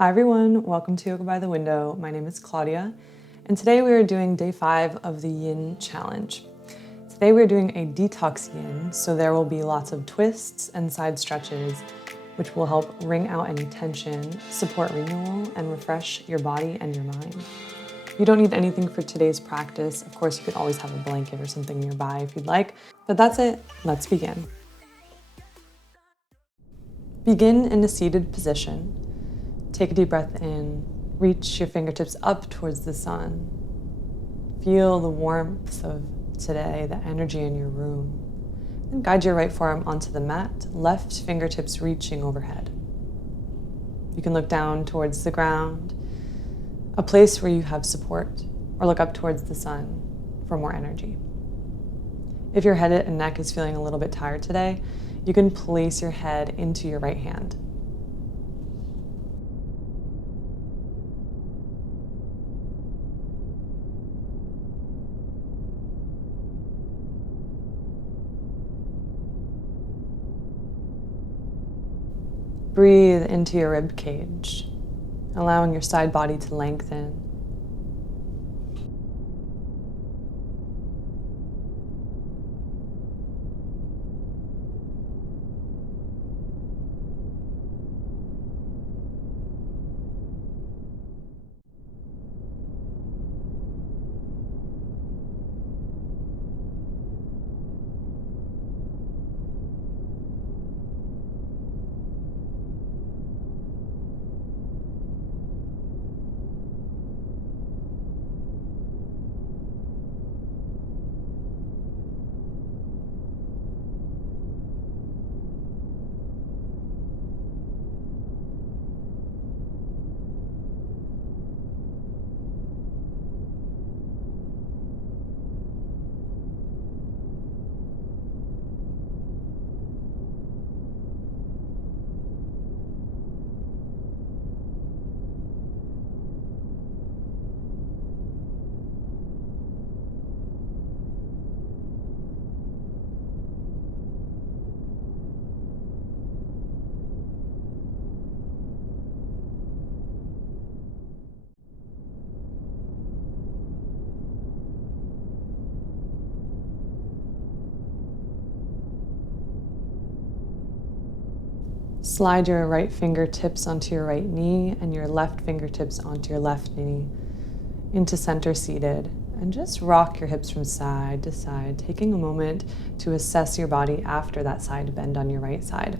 Hi everyone, welcome to Yoga by the Window. My name is Claudia, and today we are doing day 5 of the YIN challenge. Today we are doing a detox YIN, so there will be lots of twists and side stretches, which will help wring out any tension, support renewal, and refresh your body and your mind. You don't need anything for today's practice. Of course, you could always have a blanket or something nearby if you'd like, but that's it. Let's begin. Begin in a seated position. Take a deep breath in, reach your fingertips up towards the sun. Feel the warmth of today, the energy in your room. Then guide your right forearm onto the mat, left fingertips reaching overhead. You can look down towards the ground, a place where you have support, or look up towards the sun for more energy. If your head and neck is feeling a little bit tired today, you can place your head into your right hand. Breathe into your rib cage, allowing your side body to lengthen. Slide your right fingertips onto your right knee and your left fingertips onto your left knee into center seated, and just rock your hips from side to side, taking a moment to assess your body after that side bend on your right side.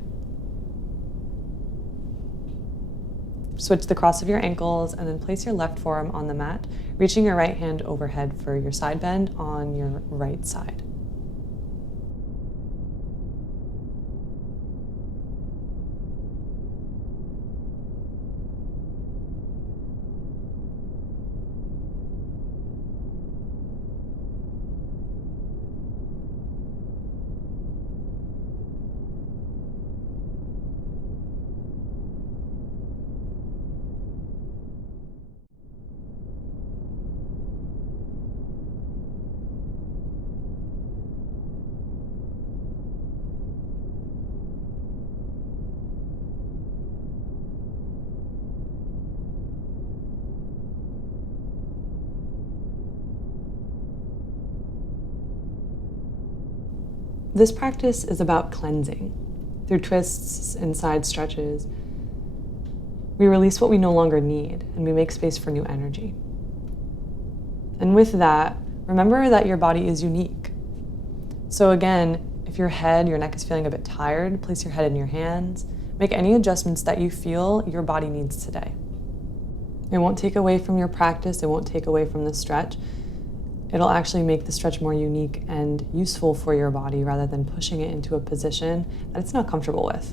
Switch the cross of your ankles and then place your left forearm on the mat, reaching your right hand overhead for your side bend on your right side. This practice is about cleansing. Through twists and side stretches, we release what we no longer need and we make space for new energy. And with that, remember that your body is unique. So again, if your neck is feeling a bit tired, place your head in your hands. Make any adjustments that you feel your body needs today. It won't take away from your practice. It won't take away from the stretch. It'll actually make the stretch more unique and useful for your body rather than pushing it into a position that it's not comfortable with.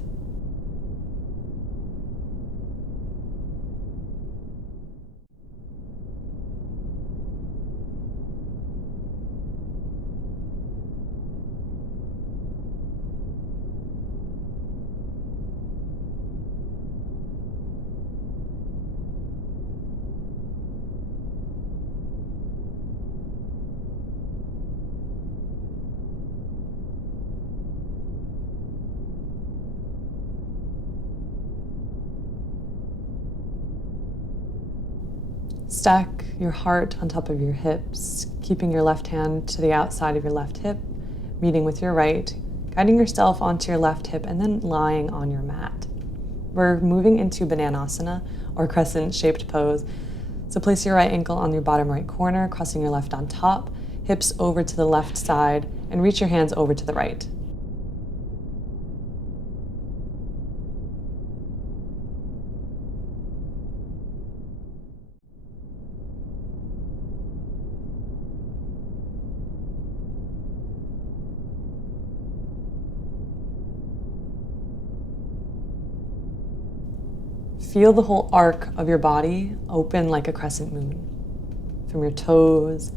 Stack your heart on top of your hips, keeping your left hand to the outside of your left hip, meeting with your right, guiding yourself onto your left hip, and then lying on your mat. We're moving into Bananasana, or crescent-shaped pose. So place your right ankle on your bottom right corner, crossing your left on top, hips over to the left side, and reach your hands over to the right. Feel the whole arc of your body open like a crescent moon, from your toes,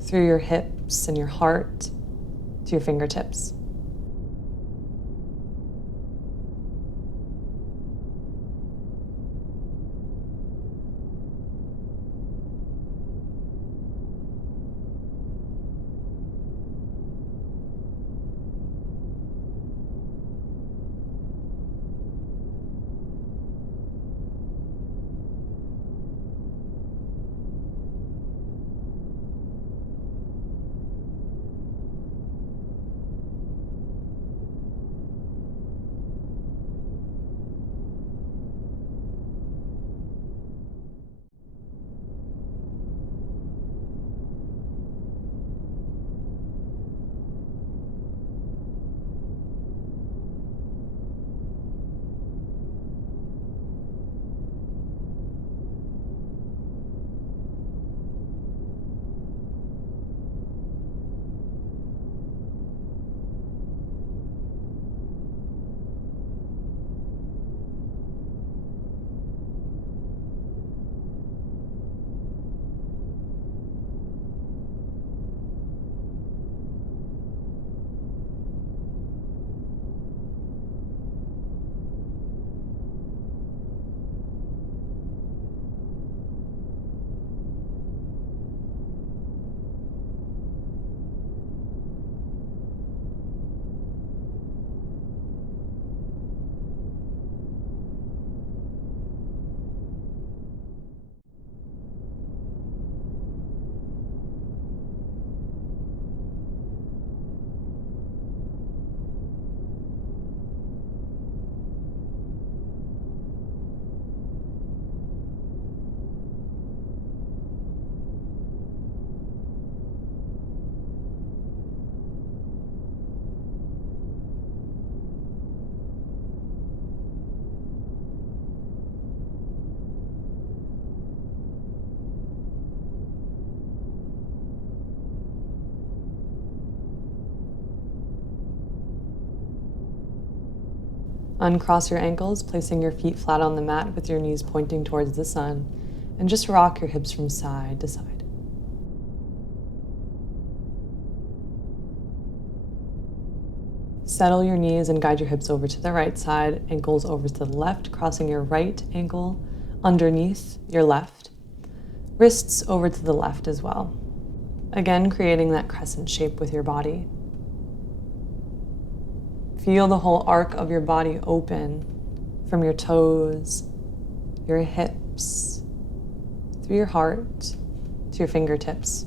through your hips and your heart, to your fingertips. Uncross your ankles, placing your feet flat on the mat with your knees pointing towards the sun, and just rock your hips from side to side. Settle your knees and guide your hips over to the right side, ankles over to the left, crossing your right ankle underneath your left, wrists over to the left as well. Again, creating that crescent shape with your body. Feel the whole arc of your body open from your toes, your hips, through your heart, to your fingertips.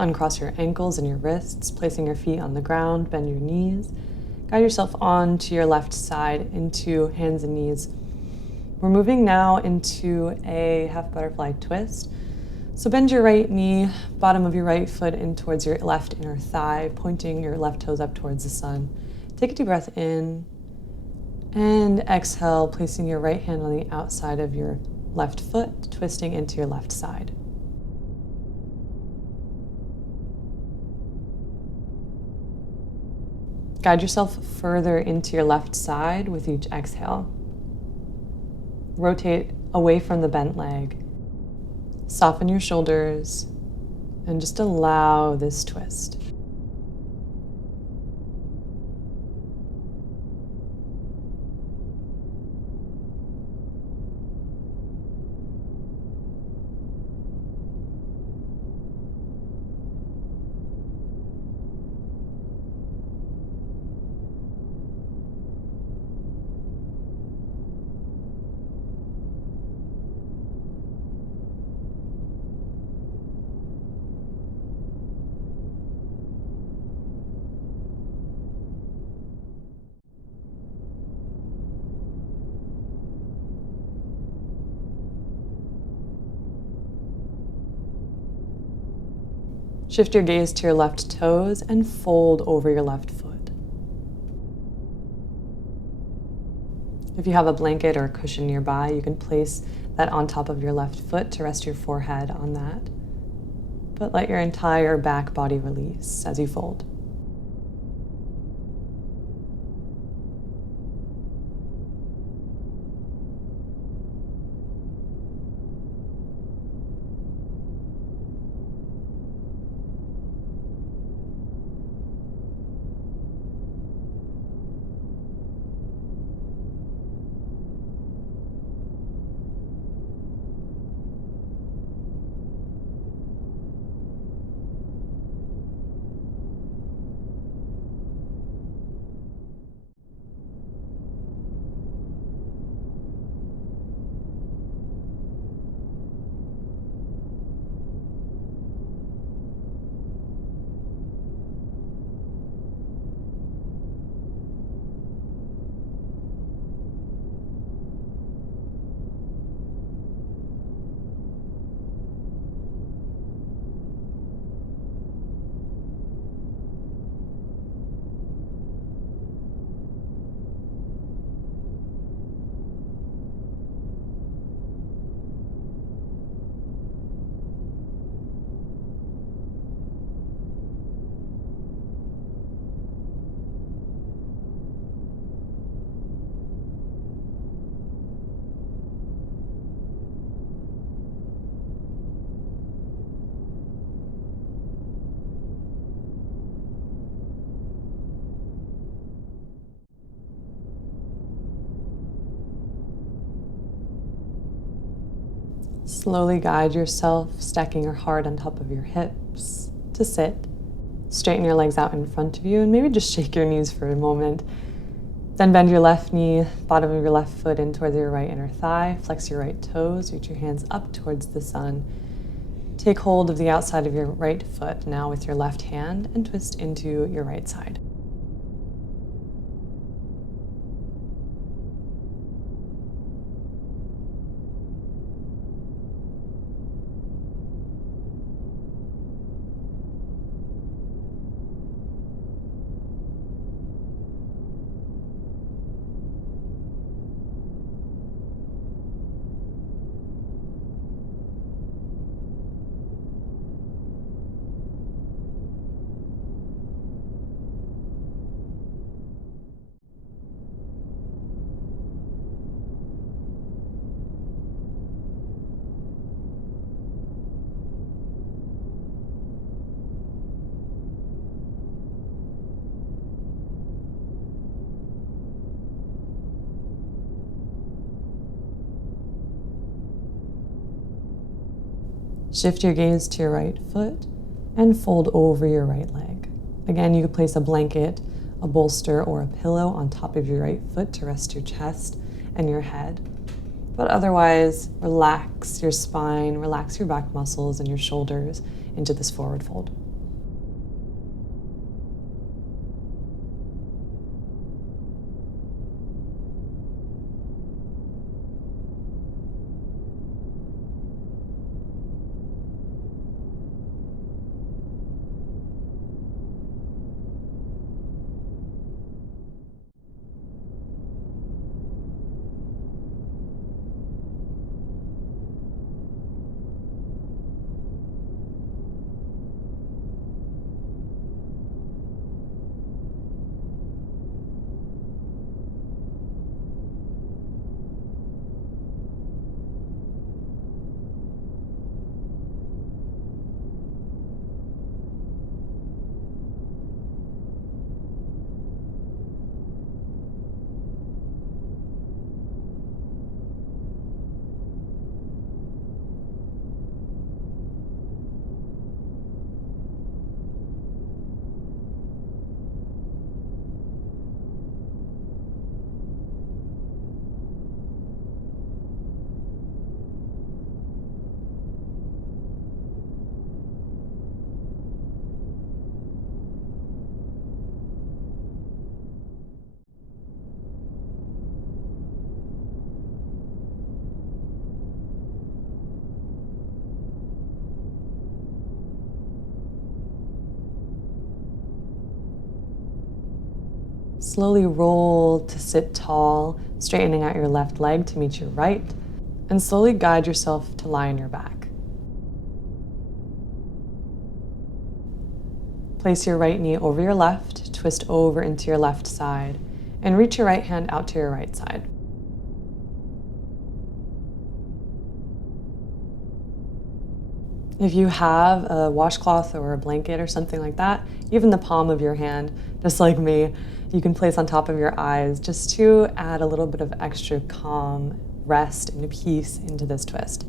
Uncross your ankles and your wrists, placing your feet on the ground, bend your knees. Guide yourself onto your left side into hands and knees. We're moving now into a half butterfly twist. So bend your right knee, bottom of your right foot in towards your left inner thigh, pointing your left toes up towards the sun. Take a deep breath in and exhale, placing your right hand on the outside of your left foot, twisting into your left side. Guide yourself further into your left side with each exhale. Rotate away from the bent leg. Soften your shoulders and just allow this twist. Shift your gaze to your left toes and fold over your left foot. If you have a blanket or a cushion nearby, you can place that on top of your left foot to rest your forehead on that. But let your entire back body release as you fold. Slowly guide yourself, stacking your heart on top of your hips to sit. Straighten your legs out in front of you and maybe just shake your knees for a moment. Then bend your left knee, bottom of your left foot in towards your right inner thigh. Flex your right toes, reach your hands up towards the sun. Take hold of the outside of your right foot now with your left hand and twist into your right side. Shift your gaze to your right foot and fold over your right leg. Again, you could place a blanket, a bolster, or a pillow on top of your right foot to rest your chest and your head. But otherwise, relax your spine, relax your back muscles and your shoulders into this forward fold. Slowly roll to sit tall, straightening out your left leg to meet your right, and slowly guide yourself to lie on your back. Place your right knee over your left, twist over into your left side, and reach your right hand out to your right side. If you have a washcloth or a blanket or something like that, even the palm of your hand, just like me, you can place on top of your eyes just to add a little bit of extra calm, rest, and peace into this twist.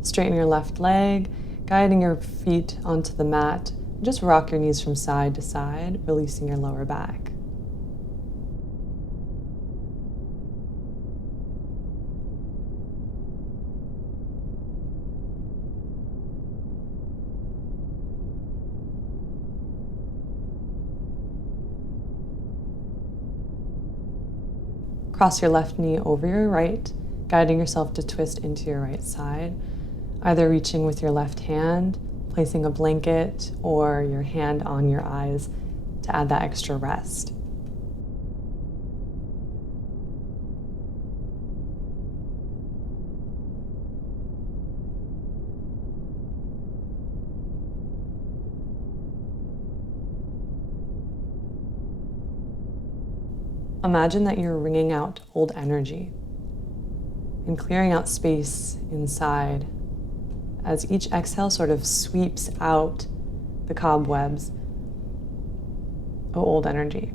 Straighten your left leg, guiding your feet onto the mat. Just rock your knees from side to side, releasing your lower back. Cross your left knee over your right, guiding yourself to twist into your right side, either reaching with your left hand, placing a blanket, or your hand on your eyes to add that extra rest. Imagine that you're wringing out old energy and clearing out space inside as each exhale sort of sweeps out the cobwebs of old energy.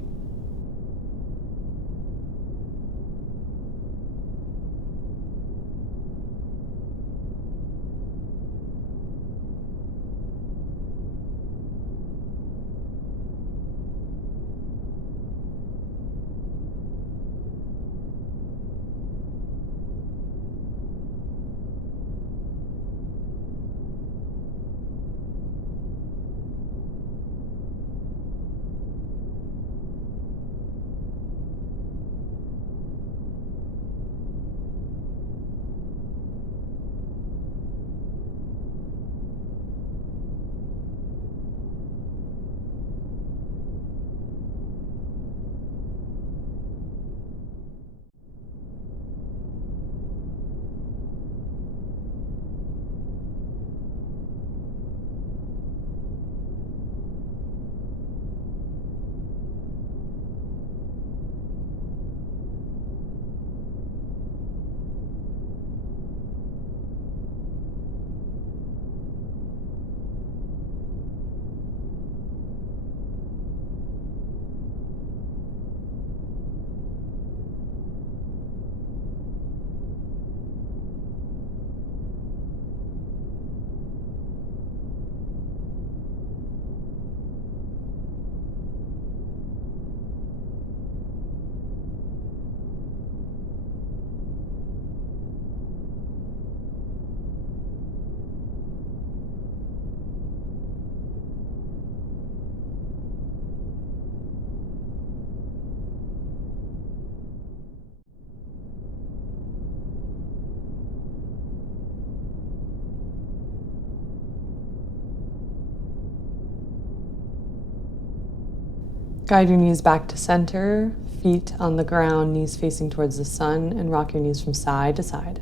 Guide your knees back to center, feet on the ground, knees facing towards the sun, and rock your knees from side to side.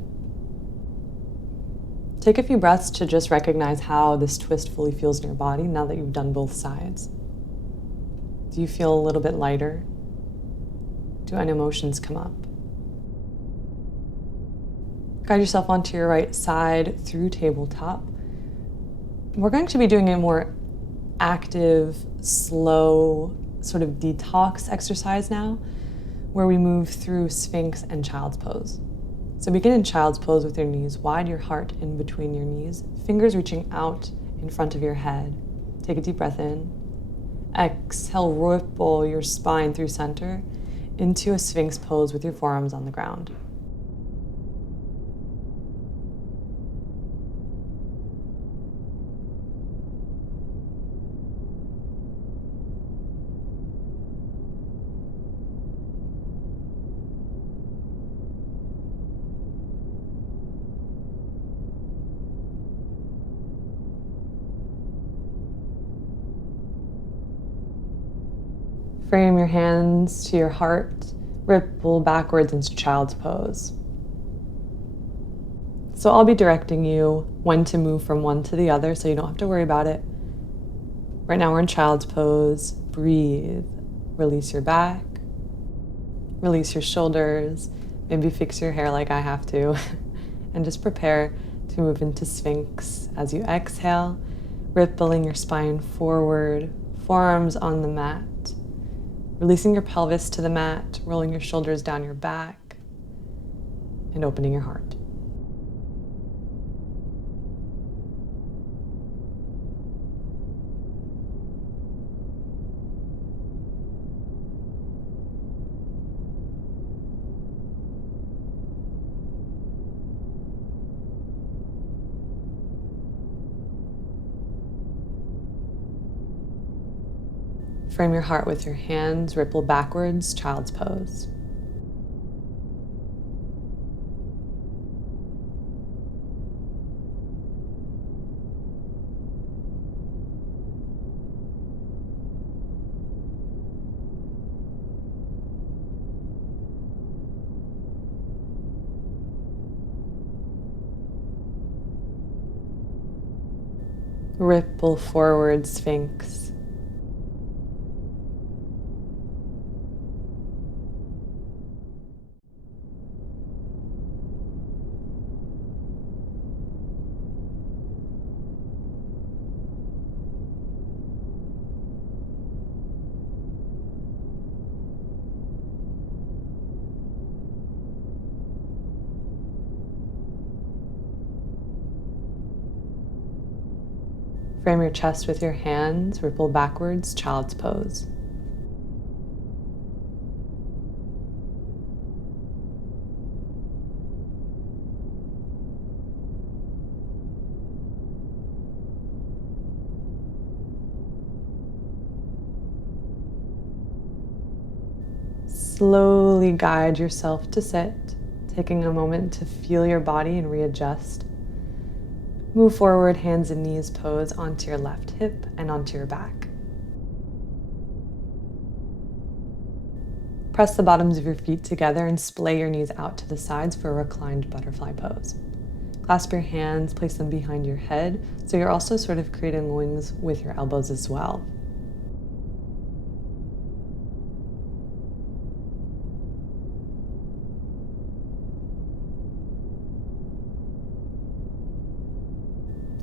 Take a few breaths to just recognize how this twist fully feels in your body now that you've done both sides. Do you feel a little bit lighter? Do any emotions come up? Guide yourself onto your right side through tabletop. We're going to be doing a more active, slow, sort of detox exercise now, where we move through Sphinx and Child's Pose. So begin in Child's Pose with your knees wide, your heart in between your knees, fingers reaching out in front of your head. Take a deep breath in. Exhale, ripple your spine through center into a Sphinx pose with your forearms on the ground. Frame your hands to your heart, ripple backwards into Child's Pose. So I'll be directing you when to move from one to the other, so you don't have to worry about it. Right now we're in Child's Pose. Breathe. Release your back. Release your shoulders. Maybe fix your hair like I have to. And just prepare to move into Sphinx as you exhale, rippling your spine forward, forearms on the mat. Releasing your pelvis to the mat, rolling your shoulders down your back, and opening your heart. Frame your heart with your hands, ripple backwards, Child's Pose. Ripple forward, Sphinx. Frame your chest with your hands, ripple backwards, Child's Pose. Slowly guide yourself to sit, taking a moment to feel your body and readjust. Move forward, hands and knees pose onto your left hip and onto your back. Press the bottoms of your feet together and splay your knees out to the sides for a reclined butterfly pose. Clasp your hands, place them behind your head, so you're also sort of creating wings with your elbows as well.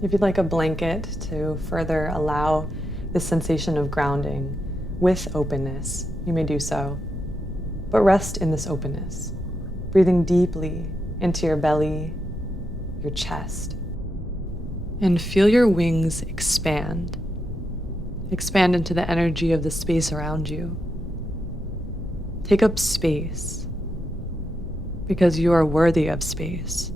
If you'd like a blanket to further allow this sensation of grounding with openness, you may do so. But rest in this openness, breathing deeply into your belly, your chest, and feel your wings expand. Expand into the energy of the space around you. Take up space because you are worthy of space.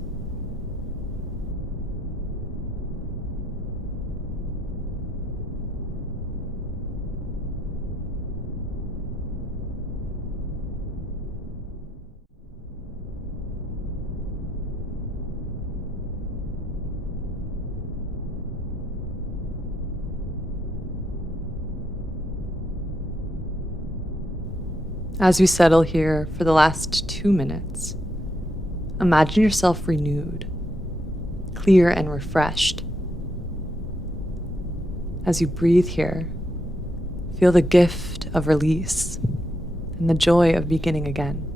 As you settle here for the last 2 minutes, imagine yourself renewed, clear and refreshed. As you breathe here, feel the gift of release and the joy of beginning again.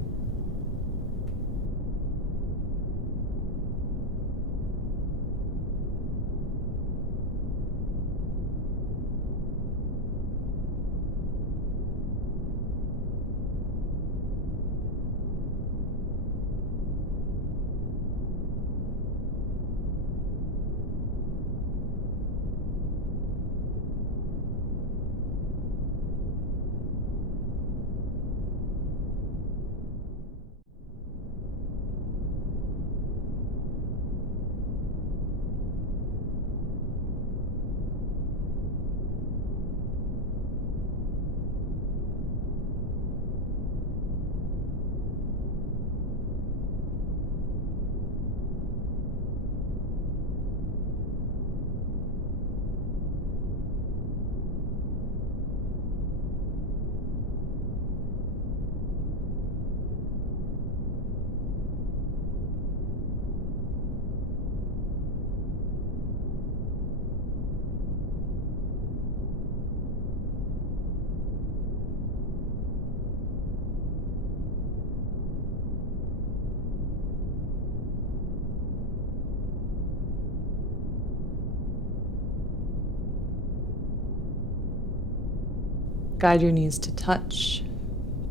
Guide your knees to touch,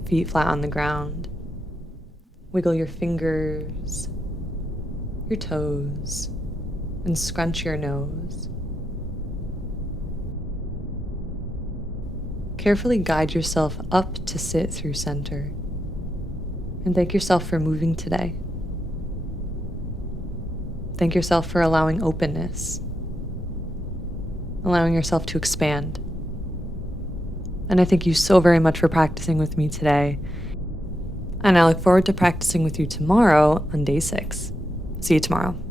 feet flat on the ground. Wiggle your fingers, your toes, and scrunch your nose. Carefully guide yourself up to sit through center. And thank yourself for moving today. Thank yourself for allowing openness, allowing yourself to expand. And I thank you so very much for practicing with me today. And I look forward to practicing with you tomorrow on day 6. See you tomorrow.